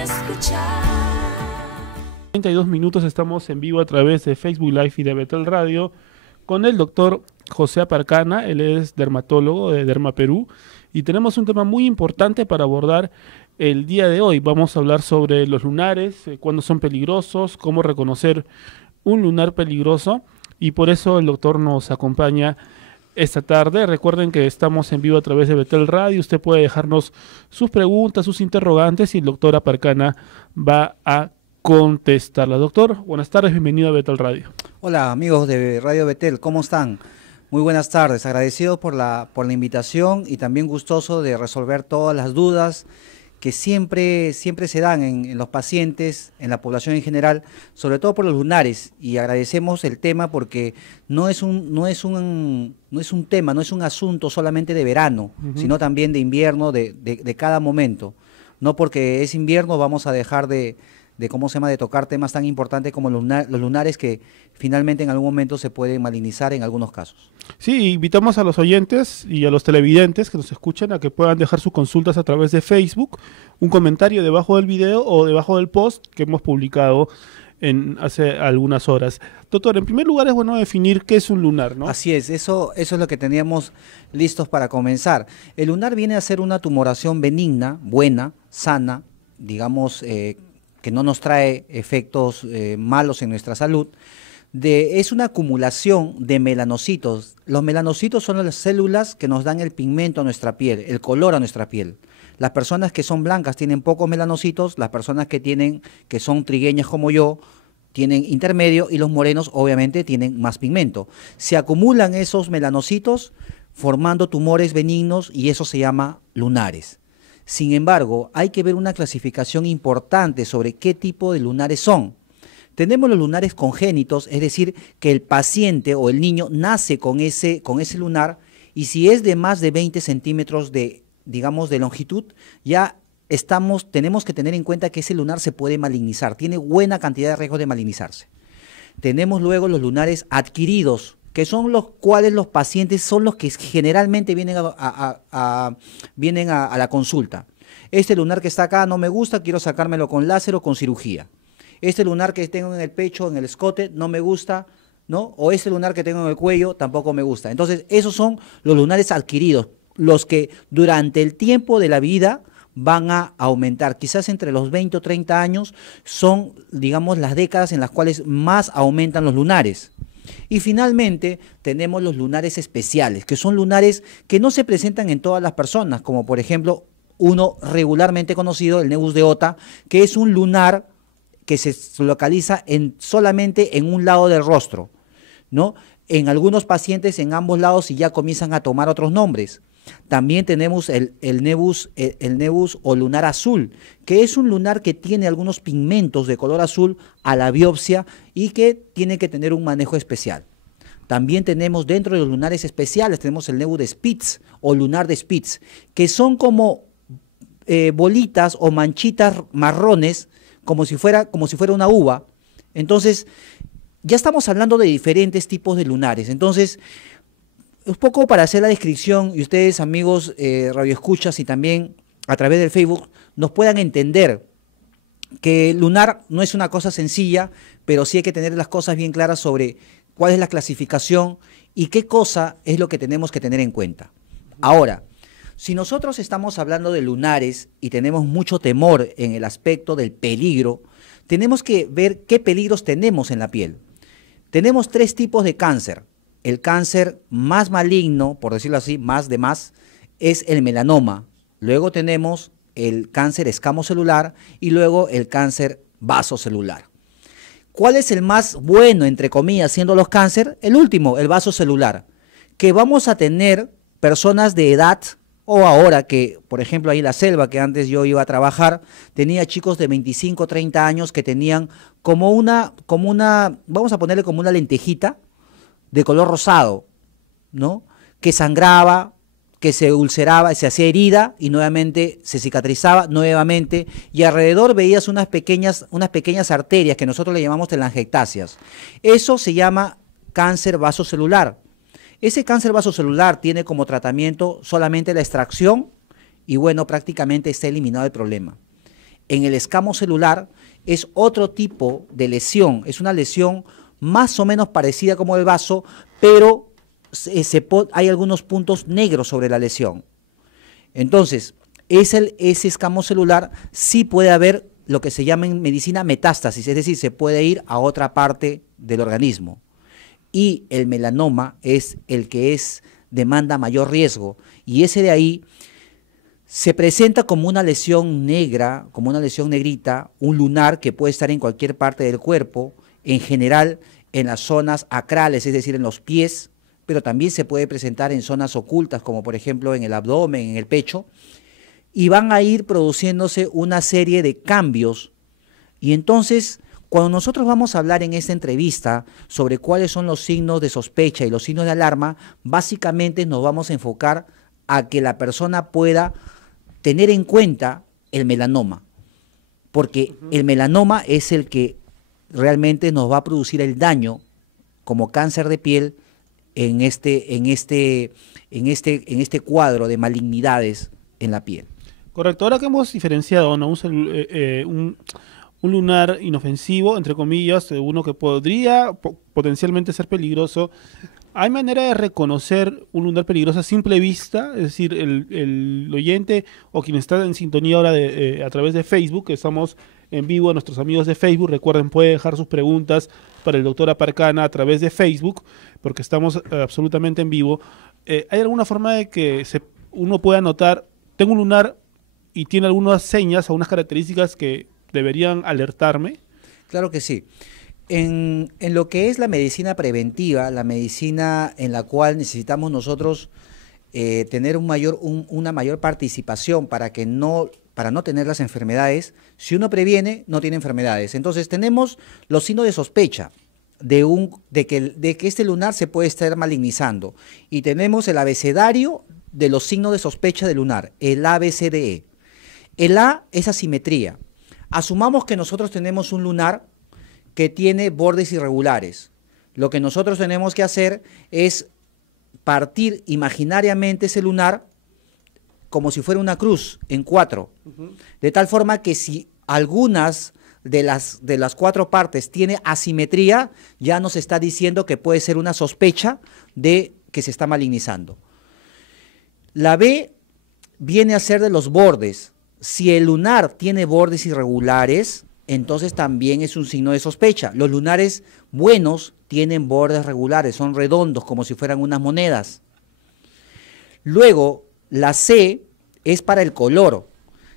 escuchar. 32 minutos, estamos en vivo a través de Facebook Live y de Betel Radio con el doctor José Aparcana. Él es dermatólogo de Derma Perú y tenemos un tema muy importante para abordar el día de hoy. Vamos a hablar sobre los lunares, cuándo son peligrosos, cómo reconocer un lunar peligroso, y por eso el doctor nos acompaña esta tarde. Recuerden que estamos en vivo a través de Betel Radio. Usted puede dejarnos sus preguntas, sus interrogantes, y el doctor Aparcana va a contestarla. Doctor, buenas tardes, bienvenido a Betel Radio. Hola amigos de Radio Betel, ¿cómo están? Muy buenas tardes, agradecido por la invitación y también gustoso de resolver todas las dudas que siempre se dan en los pacientes, en la población en general, sobre todo por los lunares, y agradecemos el tema porque no es un tema, no es un asunto solamente de verano, sino también de invierno, de cada momento. No porque es invierno vamos a dejar de tocar temas tan importantes como los lunares, que finalmente en algún momento se pueden malignizar en algunos casos. Sí, invitamos a los oyentes y a los televidentes que nos escuchan a que puedan dejar sus consultas a través de Facebook, un comentario debajo del video o debajo del post que hemos publicado hace algunas horas. Doctor, en primer lugar es bueno definir qué es un lunar, ¿no? Así es, eso es lo que teníamos listos para comenzar. El lunar viene a ser una tumoración benigna, buena, sana, digamos, que no nos trae efectos malos en nuestra salud. Es una acumulación de melanocitos. Los melanocitos son las células que nos dan el pigmento a nuestra piel, el color a nuestra piel. Las personas que son blancas tienen pocos melanocitos, las personas que son trigueñas como yo, tienen intermedio, y los morenos obviamente tienen más pigmento. Se acumulan esos melanocitos formando tumores benignos y eso se llama lunares. Sin embargo, hay que ver una clasificación importante sobre qué tipo de lunares son. Tenemos los lunares congénitos, es decir, que el paciente o el niño nace con ese lunar, y si es de más de 20 centímetros de longitud, ya tenemos que tener en cuenta que ese lunar se puede malignizar, tiene buena cantidad de riesgo de malignizarse. Tenemos luego los lunares adquiridos, que son los cuales los pacientes son los que generalmente vienen a la consulta. Este lunar que está acá no me gusta, quiero sacármelo con láser o con cirugía. Este lunar que tengo en el pecho, en el escote, no me gusta, ¿no? O este lunar que tengo en el cuello tampoco me gusta. Entonces, esos son los lunares adquiridos, los que durante el tiempo de la vida van a aumentar. Quizás entre los 20 o 30 años son, digamos, las décadas en las cuales más aumentan los lunares. Y finalmente tenemos los lunares especiales, que son lunares que no se presentan en todas las personas, como por ejemplo uno regularmente conocido, el nevus de Ota, que es un lunar que se localiza solamente en un lado del rostro, ¿no? En algunos pacientes en ambos lados y ya comienzan a tomar otros nombres. También tenemos el nevus o lunar azul, que es un lunar que tiene algunos pigmentos de color azul a la biopsia y que tiene que tener un manejo especial. También tenemos dentro de los lunares especiales, tenemos el nevus de Spitz o lunar de Spitz, que son como bolitas o manchitas marrones, como si fuera una uva. Entonces, ya estamos hablando de diferentes tipos de lunares. Entonces, un poco para hacer la descripción, y ustedes, amigos radioescuchas y también a través del Facebook, nos puedan entender que lunar no es una cosa sencilla, pero sí hay que tener las cosas bien claras sobre cuál es la clasificación y qué cosa es lo que tenemos que tener en cuenta. Ahora, si nosotros estamos hablando de lunares y tenemos mucho temor en el aspecto del peligro, tenemos que ver qué peligros tenemos en la piel. Tenemos tres tipos de cáncer. El cáncer más maligno, por decirlo así, es el melanoma. Luego tenemos el cáncer escamocelular y luego el cáncer vasocelular. ¿Cuál es el más bueno, entre comillas, siendo los cáncer? El último, el vasocelular, que vamos a tener personas de edad, o ahora que, por ejemplo, ahí en la selva, que antes yo iba a trabajar, tenía chicos de 25, 30 años que tenían vamos a ponerle como una lentejita de color rosado, ¿no? Que sangraba, que se ulceraba, se hacía herida y nuevamente se cicatrizaba nuevamente, y alrededor veías unas pequeñas arterias que nosotros le llamamos telangiectasias. Eso se llama cáncer vasocelular. Ese cáncer vasocelular tiene como tratamiento solamente la extracción y bueno, prácticamente está eliminado el problema. en el escamo celular es otro tipo de lesión, es una lesión más o menos parecida como el vaso, pero hay algunos puntos negros sobre la lesión. Entonces, ese escamo celular sí puede haber lo que se llama en medicina metástasis, es decir, se puede ir a otra parte del organismo. Y el melanoma es el que demanda mayor riesgo, y ese de ahí se presenta como una lesión negra, como una lesión negrita, un lunar que puede estar en cualquier parte del cuerpo, en general en las zonas acrales, es decir, en los pies, pero también se puede presentar en zonas ocultas, como por ejemplo en el abdomen, en el pecho, y van a ir produciéndose una serie de cambios. Y entonces, cuando nosotros vamos a hablar en esta entrevista sobre cuáles son los signos de sospecha y los signos de alarma, básicamente nos vamos a enfocar a que la persona pueda tener en cuenta el melanoma, porque el melanoma es el que realmente nos va a producir el daño como cáncer de piel en este cuadro de malignidades en la piel. Correcto, ahora que hemos diferenciado, ¿no? un lunar inofensivo, entre comillas, uno que podría potencialmente ser peligroso, ¿hay manera de reconocer un lunar peligroso a simple vista? Es decir, el oyente o quien está en sintonía ahora a través de Facebook, que estamos en vivo, a nuestros amigos de Facebook, recuerden, puede dejar sus preguntas para el doctor Aparcana a través de Facebook, porque estamos absolutamente en vivo. ¿Hay alguna forma de que uno pueda notar, tengo un lunar y tiene algunas señas, algunas características que deberían alertarme? Claro que sí. En lo que es la medicina preventiva, la medicina en la cual necesitamos nosotros tener una mayor participación para no tener las enfermedades, si uno previene, no tiene enfermedades. Entonces tenemos los signos de sospecha de que este lunar se puede estar malignizando. Y tenemos el abecedario de los signos de sospecha del lunar, el ABCDE. El A es asimetría. Asumamos que nosotros tenemos un lunar que tiene bordes irregulares. Lo que nosotros tenemos que hacer es partir imaginariamente ese lunar como si fuera una cruz en 4, de tal forma que si algunas de las 4 partes tiene asimetría, ya nos está diciendo que puede ser una sospecha de que se está malignizando. La B viene a ser de los bordes. Si el lunar tiene bordes irregulares, entonces también es un signo de sospecha. Los lunares buenos tienen bordes regulares, son redondos, como si fueran unas monedas. Luego, la C es para el color.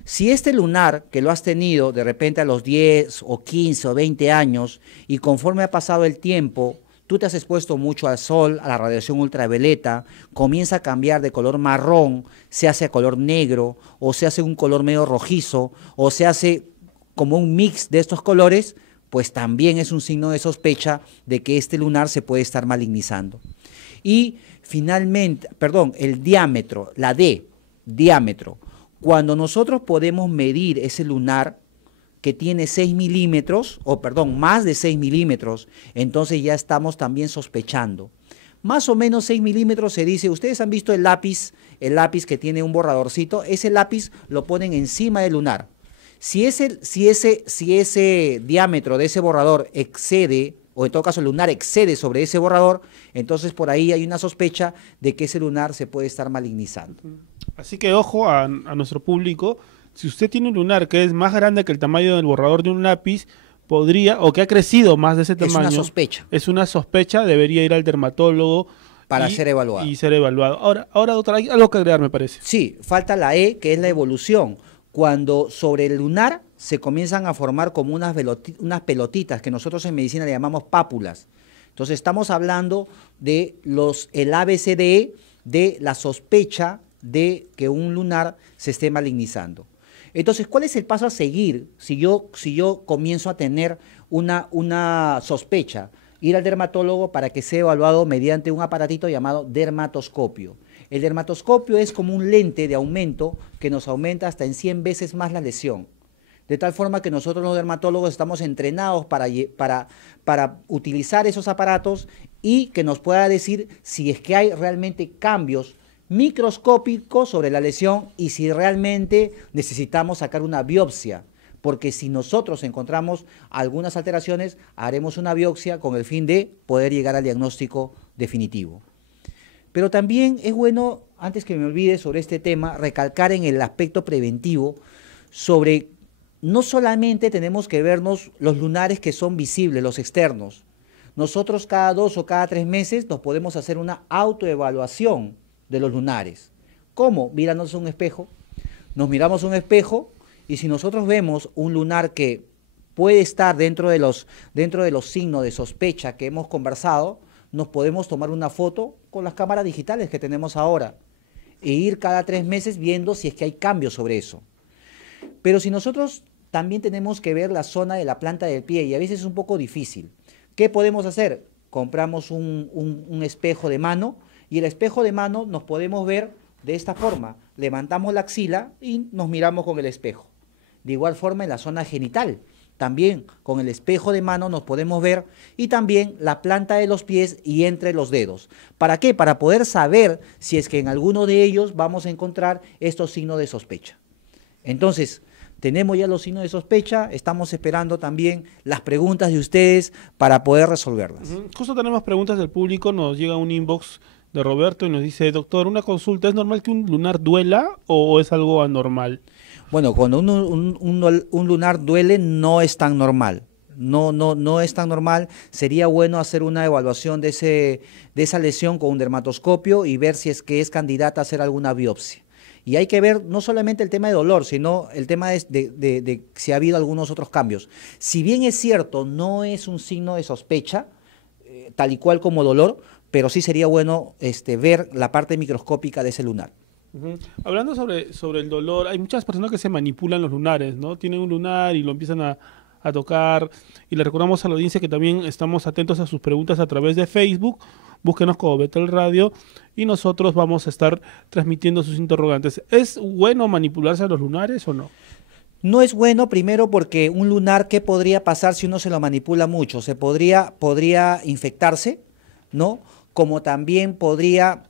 Si este lunar que lo has tenido de repente a los 10 o 15 o 20 años y conforme ha pasado el tiempo, tú te has expuesto mucho al sol, a la radiación ultravioleta, comienza a cambiar de color marrón, se hace a color negro, o se hace un color medio rojizo, o se hace como un mix de estos colores, pues también es un signo de sospecha de que este lunar se puede estar malignizando. Y finalmente, el diámetro, la D, diámetro. Cuando nosotros podemos medir ese lunar que tiene 6 milímetros, más de 6 milímetros, entonces ya estamos también sospechando. Más o menos 6 milímetros se dice, ustedes han visto el lápiz que tiene un borradorcito, ese lápiz lo ponen encima del lunar. Si ese diámetro de ese borrador excede, o en todo caso el lunar excede sobre ese borrador, entonces por ahí hay una sospecha de que ese lunar se puede estar malignizando. Así que ojo a nuestro público, si usted tiene un lunar que es más grande que el tamaño del borrador de un lápiz, o que ha crecido más de ese tamaño. Es una sospecha. Es una sospecha, debería ir al dermatólogo. Para ser evaluado. Y ser evaluado. Ahora, doctor, hay algo que agregar, me parece. Sí, falta la E, que es la evolución. Cuando sobre el lunar se comienzan a formar como unas pelotitas, que nosotros en medicina le llamamos pápulas. Entonces estamos hablando de el ABCDE de la sospecha de que un lunar se esté malignizando. Entonces, ¿cuál es el paso a seguir si yo comienzo a tener una sospecha? Ir al dermatólogo para que sea evaluado mediante un aparatito llamado dermatoscopio. El dermatoscopio es como un lente de aumento que nos aumenta hasta en 100 veces más la lesión. De tal forma que nosotros los dermatólogos estamos entrenados para utilizar esos aparatos y que nos pueda decir si es que hay realmente cambios microscópicos sobre la lesión y si realmente necesitamos sacar una biopsia porque si nosotros encontramos algunas alteraciones, haremos una biopsia con el fin de poder llegar al diagnóstico definitivo. Pero también es bueno, antes que me olvide sobre este tema, recalcar en el aspecto preventivo sobre no solamente tenemos que vernos los lunares que son visibles, los externos. Nosotros cada 2 o cada 3 meses nos podemos hacer una autoevaluación de los lunares. ¿Cómo? Mirándonos un espejo. Nos miramos un espejo y si nosotros vemos un lunar que puede estar dentro de los signos de sospecha que hemos conversado, nos podemos tomar una foto con las cámaras digitales que tenemos ahora e ir cada 3 meses viendo si es que hay cambios sobre eso. Pero si nosotros también tenemos que ver la zona de la planta del pie y a veces es un poco difícil, ¿qué podemos hacer? Compramos un espejo de mano y el espejo de mano nos podemos ver de esta forma. Levantamos la axila y nos miramos con el espejo. De igual forma en la zona genital. También con el espejo de mano nos podemos ver y también la planta de los pies y entre los dedos. ¿Para qué? Para poder saber si es que en alguno de ellos vamos a encontrar estos signos de sospecha. Entonces, tenemos ya los signos de sospecha, estamos esperando también las preguntas de ustedes para poder resolverlas. Justo tenemos preguntas del público, nos llega un inbox de Roberto y nos dice, doctor, una consulta, ¿es normal que un lunar duela o es algo anormal? Bueno, cuando un lunar duele no es tan normal. No es tan normal. Sería bueno hacer una evaluación de esa lesión con un dermatoscopio y ver si es que es candidata a hacer alguna biopsia. Y hay que ver no solamente el tema de dolor, sino el tema de si ha habido algunos otros cambios. Si bien es cierto, no es un signo de sospecha, tal y cual como dolor, pero sí sería bueno ver la parte microscópica de ese lunar. Hablando sobre el dolor, hay muchas personas que se manipulan los lunares, ¿no? Tienen un lunar y lo empiezan a tocar. Y le recordamos a la audiencia que también estamos atentos a sus preguntas a través de Facebook. Búsquenos como Betel Radio y nosotros vamos a estar transmitiendo sus interrogantes. ¿Es bueno manipularse a los lunares o no? No es bueno, primero porque un lunar, ¿qué podría pasar si uno se lo manipula mucho? Podría infectarse, ¿no? Como también podría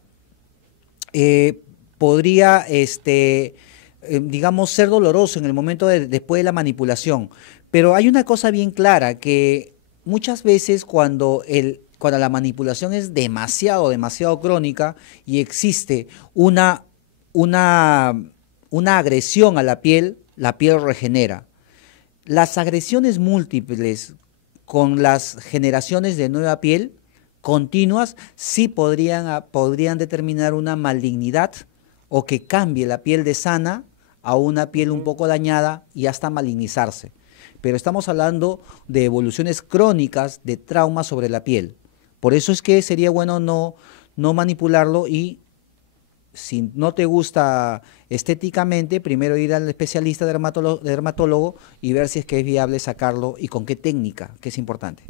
digamos, ser doloroso en el momento después de la manipulación. Pero hay una cosa bien clara, que muchas veces cuando la manipulación es demasiado crónica y existe una agresión a la piel regenera. Las agresiones múltiples con las generaciones de nueva piel continuas sí podrían determinar una malignidad o que cambie la piel de sana a una piel un poco dañada y hasta malignizarse. Pero estamos hablando de evoluciones crónicas de traumas sobre la piel. Por eso es que sería bueno no manipularlo y si no te gusta estéticamente, primero ir al especialista dermatólogo y ver si es que es viable sacarlo y con qué técnica, que es importante.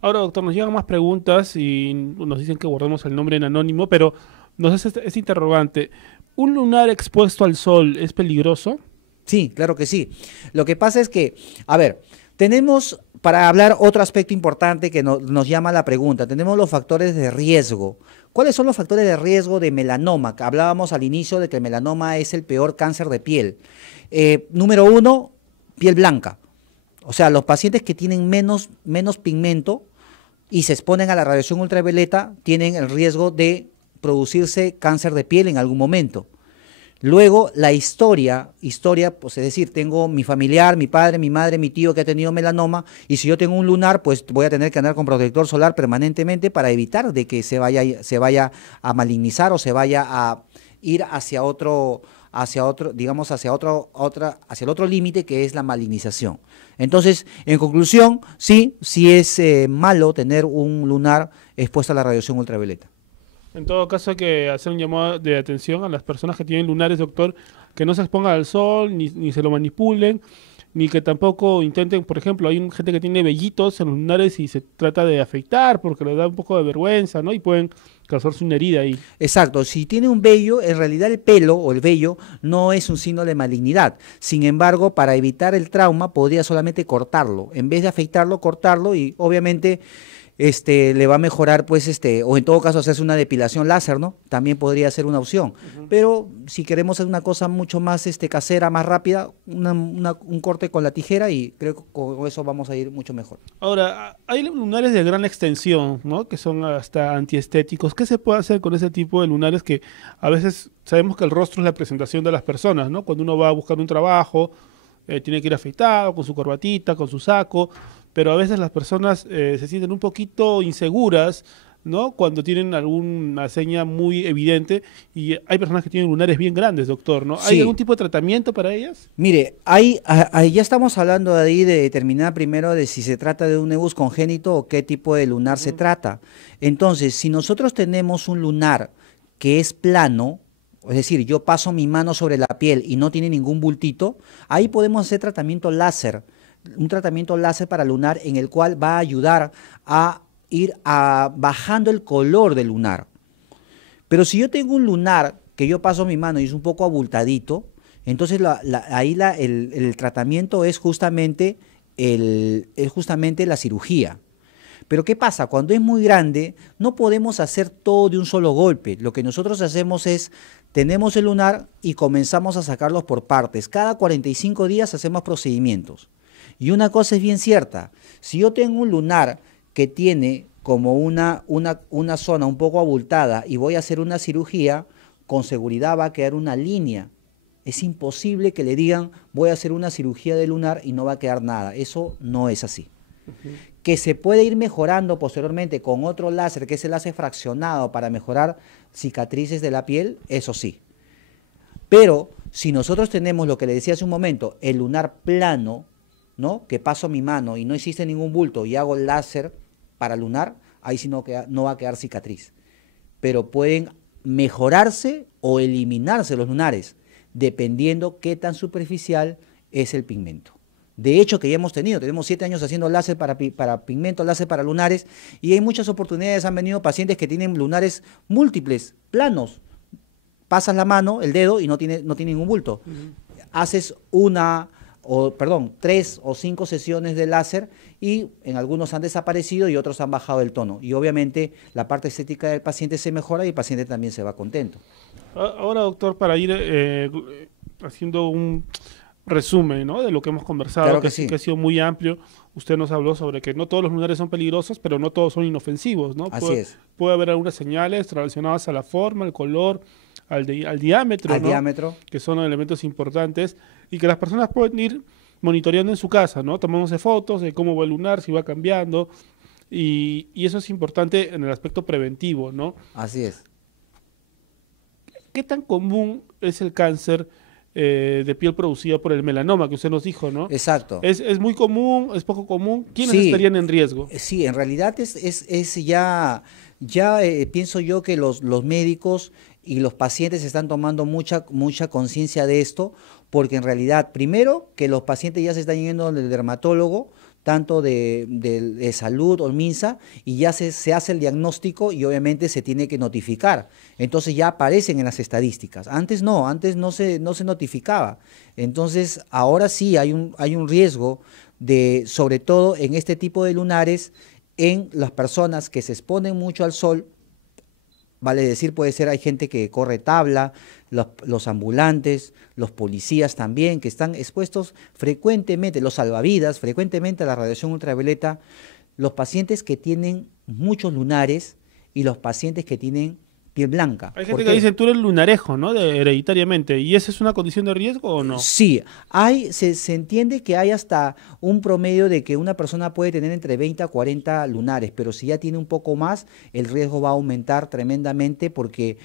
Ahora, doctor, nos llegan más preguntas y nos dicen que guardemos el nombre en anónimo, pero nos hace este interrogante. ¿Un lunar expuesto al sol es peligroso? Sí, claro que sí. Lo que pasa es que, a ver, tenemos, para hablar otro aspecto importante que nos llama la pregunta, tenemos los factores de riesgo. ¿Cuáles son los factores de riesgo de melanoma? Hablábamos al inicio de que el melanoma es el peor cáncer de piel. Número 1, piel blanca. O sea, los pacientes que tienen menos pigmento y se exponen a la radiación ultravioleta tienen el riesgo de producirse cáncer de piel en algún momento. Luego, la historia, pues es decir, tengo mi familiar, mi padre, mi madre, mi tío que ha tenido melanoma y si yo tengo un lunar, pues voy a tener que andar con protector solar permanentemente para evitar de que se vaya a malignizar o se vaya a ir hacia el otro límite que es la malignización. Entonces, en conclusión, sí es malo tener un lunar expuesto a la radiación ultravioleta. En todo caso hay que hacer un llamado de atención a las personas que tienen lunares, doctor, que no se expongan al sol, ni se lo manipulen, ni que tampoco intenten, por ejemplo, hay gente que tiene vellitos en los lunares y se trata de afeitar porque les da un poco de vergüenza, ¿no? Y pueden causarse una herida ahí. Exacto, si tiene un vello, en realidad el pelo o el vello no es un signo de malignidad. Sin embargo, para evitar el trauma podría solamente cortarlo, en vez de afeitarlo, cortarlo y obviamente le va a mejorar, pues, o en todo caso hacerse una depilación láser, ¿no? También podría ser una opción. Pero si queremos hacer una cosa mucho más casera, más rápida, un corte con la tijera y creo que con eso vamos a ir mucho mejor. Ahora, hay lunares de gran extensión, ¿no? Que son hasta antiestéticos. ¿Qué se puede hacer con ese tipo de lunares que a veces sabemos que el rostro es la presentación de las personas, ¿no? Cuando uno va a buscar un trabajo, tiene que ir afeitado, con su corbatita, con su saco, pero a veces las personas se sienten un poquito inseguras, ¿no? Cuando tienen alguna seña muy evidente y hay personas que tienen lunares bien grandes, doctor, ¿no? ¿Hay Sí. algún tipo de tratamiento para ellas? Mire, ya estamos hablando de ahí de determinar primero de si se trata de un nevus congénito o qué tipo de lunar se trata. Entonces, si nosotros tenemos un lunar que es plano, es decir, yo paso mi mano sobre la piel y no tiene ningún bultito, ahí podemos hacer tratamiento láser, un tratamiento láser para lunar en el cual va a ayudar a ir bajando el color del lunar. Pero si yo tengo un lunar que yo paso mi mano y es un poco abultadito, entonces el tratamiento es justamente, es justamente la cirugía. Pero ¿qué pasa? Cuando es muy grande, no podemos hacer todo de un solo golpe. Lo que nosotros hacemos es, tenemos el lunar y comenzamos a sacarlos por partes. Cada 45 días hacemos procedimientos. Y una cosa es bien cierta, si yo tengo un lunar que tiene como una zona un poco abultada y voy a hacer una cirugía, con seguridad va a quedar una línea. Es imposible que le digan, voy a hacer una cirugía de lunar y no va a quedar nada. Eso no es así. Que se puede ir mejorando posteriormente con otro láser, que es el láser fraccionado para mejorar cicatrices de la piel, eso sí. Pero si nosotros tenemos lo que le decía hace un momento, el lunar plano, ¿no? Que paso mi mano y no existe ningún bulto y hago láser para lunar, ahí sí no va a quedar cicatriz. Pero pueden mejorarse o eliminarse los lunares, dependiendo qué tan superficial es el pigmento. De hecho, que ya tenemos 7 años haciendo láser para pigmento, láser para lunares, y hay muchas oportunidades, han venido pacientes que tienen lunares múltiples, planos. Pasas la mano, el dedo, y no tiene ningún bulto. Haces 3 o 5 sesiones de láser y en algunos han desaparecido y otros han bajado el tono. Y obviamente la parte estética del paciente se mejora y el paciente también se va contento. Ahora, doctor, para ir haciendo un resumen, ¿no? De lo que hemos conversado, Claro que, que sí. que ha sido muy amplio. Usted nos habló sobre que no todos los lunares son peligrosos, pero no todos son inofensivos, ¿no? Así es. Puede haber algunas señales relacionadas a la forma, al color, al diámetro, Al ¿no? diámetro. Que son elementos importantes y que las personas pueden ir monitoreando en su casa, ¿no? Tomándose fotos de cómo va el lunar, si va cambiando, y eso es importante en el aspecto preventivo, ¿no? Así es. ¿Qué tan común es el cáncer de piel producida por el melanoma que usted nos dijo, ¿no? Exacto. ¿Es muy común? ¿Es poco común? ¿Quiénes Sí. estarían en riesgo? Sí, en realidad pienso yo que los médicos y los pacientes están tomando mucha conciencia de esto, porque en realidad, primero, que los pacientes ya se están yendo del dermatólogo, tanto de salud o MINSA, y ya se hace el diagnóstico y obviamente se tiene que notificar. Entonces ya aparecen en las estadísticas. Antes no se notificaba. Entonces ahora sí hay un riesgo sobre todo en este tipo de lunares, en las personas que se exponen mucho al sol. Vale decir, puede ser, hay gente que corre tabla, los ambulantes, los policías también, que están expuestos frecuentemente, los salvavidas, frecuentemente a la radiación ultravioleta, los pacientes que tienen muchos lunares y los pacientes que tienen piel blanca. Hay ¿Por gente que qué? dice, tú eres lunarejo, ¿no? Hereditariamente. ¿Y esa es una condición de riesgo o no? Sí, se entiende que hay hasta un promedio de que una persona puede tener entre 20 a 40 lunares, pero si ya tiene un poco más, el riesgo va a aumentar tremendamente porque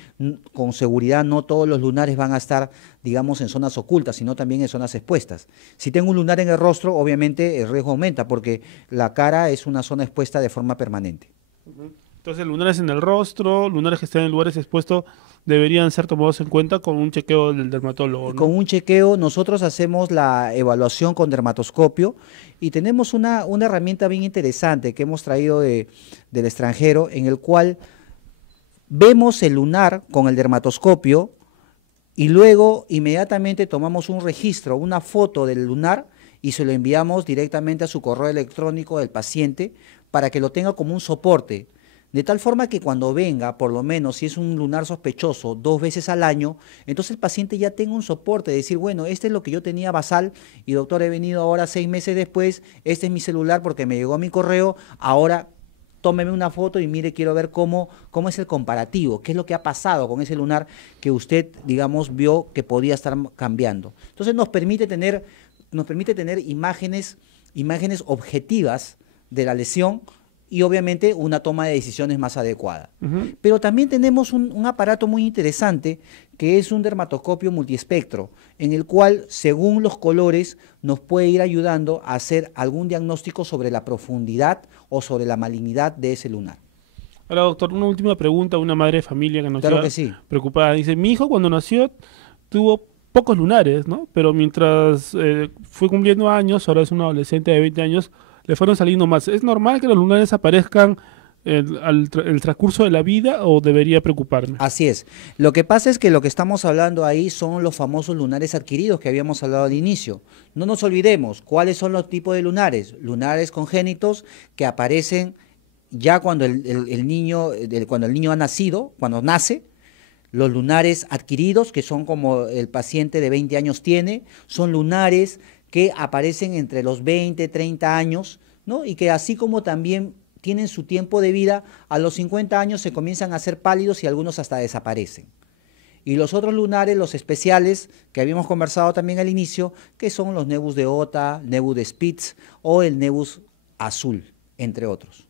con seguridad no todos los lunares van a estar, digamos, en zonas ocultas, sino también en zonas expuestas. Si tengo un lunar en el rostro, obviamente el riesgo aumenta porque la cara es una zona expuesta de forma permanente. Entonces, lunares en el rostro, lunares que estén en lugares expuestos, deberían ser tomados en cuenta con un chequeo del dermatólogo, ¿no? Con un chequeo, nosotros hacemos la evaluación con dermatoscopio y tenemos una herramienta bien interesante que hemos traído del extranjero, en el cual vemos el lunar con el dermatoscopio y luego inmediatamente tomamos un registro, una foto del lunar y se lo enviamos directamente a su correo electrónico del paciente para que lo tenga como un soporte. De tal forma que cuando venga, por lo menos si es un lunar sospechoso 2 veces al año, entonces el paciente ya tenga un soporte, de decir, bueno, este es lo que yo tenía basal y doctor, he venido ahora 6 meses después, este es mi celular porque me llegó a mi correo, ahora tómeme una foto y mire, quiero ver cómo es el comparativo, qué es lo que ha pasado con ese lunar que usted, digamos, vio que podía estar cambiando. Entonces nos permite tener imágenes objetivas de la lesión y obviamente una toma de decisiones más adecuada. Pero también tenemos un aparato muy interesante que es un dermatoscopio multiespectro, en el cual, según los colores, nos puede ir ayudando a hacer algún diagnóstico sobre la profundidad o sobre la malignidad de ese lunar. Ahora, doctor, una última pregunta, una madre de familia que nos Claro queda que sí. preocupada. Dice, mi hijo cuando nació tuvo pocos lunares, ¿no? Pero mientras fue cumpliendo años, ahora es un adolescente de 20 años, le fueron saliendo más. ¿Es normal que los lunares aparezcan el transcurso de la vida o debería preocuparme? Así es. Lo que pasa es que lo que estamos hablando ahí son los famosos lunares adquiridos que habíamos hablado al inicio. No nos olvidemos cuáles son los tipos de lunares. Lunares congénitos que aparecen ya cuando el niño ha nacido, cuando nace. Los lunares adquiridos, que son como el paciente de 20 años tiene, son lunares que aparecen entre los 20, 30 años, ¿no? Y que así como también tienen su tiempo de vida, a los 50 años se comienzan a hacer pálidos y algunos hasta desaparecen. Y los otros lunares, los especiales, que habíamos conversado también al inicio, que son los nevus de Ota, nevus de Spitz o el nevus azul, entre otros.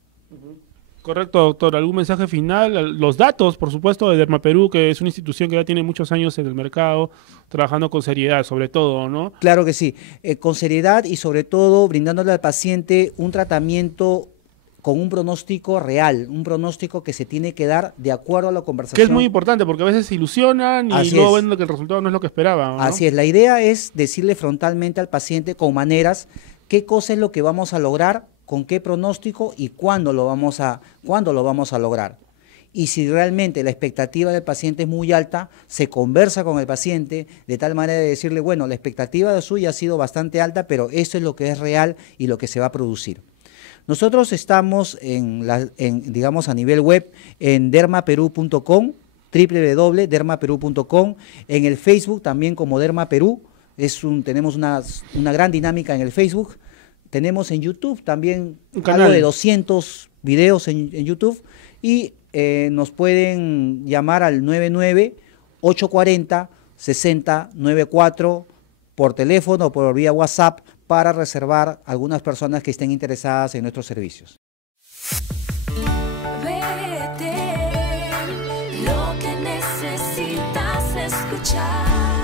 Correcto, doctor. ¿Algún mensaje final? Los datos, por supuesto, de Dermaperú, que es una institución que ya tiene muchos años en el mercado, trabajando con seriedad, sobre todo, ¿no? Claro que sí, con seriedad y sobre todo brindándole al paciente un tratamiento con un pronóstico real, un pronóstico que se tiene que dar de acuerdo a la conversación. Que es muy importante porque a veces se ilusionan y luego ven que el resultado no es lo que esperaban, ¿no? Así es, la idea es decirle frontalmente al paciente con maneras qué cosa es lo que vamos a lograr, con qué pronóstico y cuándo lo vamos a lograr. Y si realmente la expectativa del paciente es muy alta, se conversa con el paciente de tal manera de decirle, bueno, la expectativa de suya ha sido bastante alta, pero esto es lo que es real y lo que se va a producir. Nosotros estamos digamos a nivel web en dermaperú.com, www.dermaperú.com, en el Facebook también como Derma Perú, tenemos una gran dinámica en el Facebook. Tenemos en YouTube también algo de 200 videos en YouTube y nos pueden llamar al 99-840-6094 por teléfono o por vía WhatsApp para reservar algunas personas que estén interesadas en nuestros servicios. Vete, lo que necesitas escuchar.